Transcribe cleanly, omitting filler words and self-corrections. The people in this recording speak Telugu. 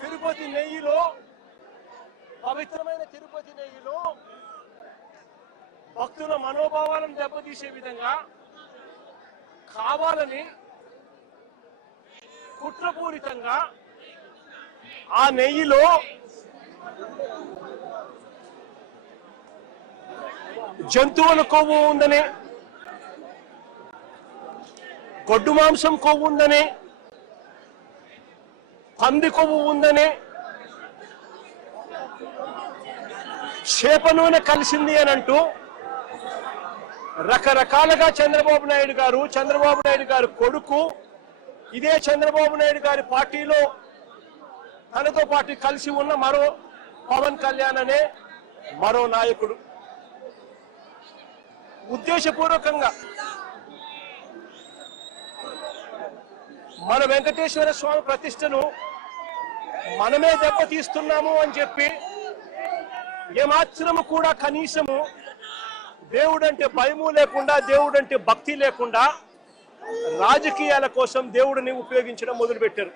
తిరుపతి నెయ్యిలో, పవిత్రమైన తిరుపతి నెయ్యిలో భక్తుల మనోభావాలను దెబ్బతీసే విధంగా కావాలని కుట్రపూరితంగా ఆ నెయ్యిలో జంతువుల కొవ్వు ఉందని, గొడ్డు మాంసం కొవ్వు ఉందని, పంది కొవ్వు ఉందని, చేప నూనె కలిసింది అని అంటూ రకరకాలుగా చంద్రబాబు నాయుడు గారు కొడుకు, ఇదే చంద్రబాబు నాయుడు గారి పార్టీలో తనతో పాటు కలిసి ఉన్న మరో పవన్ కళ్యాణ్ అనే మరో నాయకుడు ఉద్దేశపూర్వకంగా మన వెంకటేశ్వర స్వామి ప్రతిష్టను మనమే దెబ్బతీస్తున్నాము అని చెప్పి ఏమాత్రము కూడా కనీసము దేవుడంటే భయము లేకుండా, దేవుడంటే భక్తి లేకుండా రాజకీయాల కోసం దేవుడిని ఉపయోగించడం మొదలుపెట్టారు.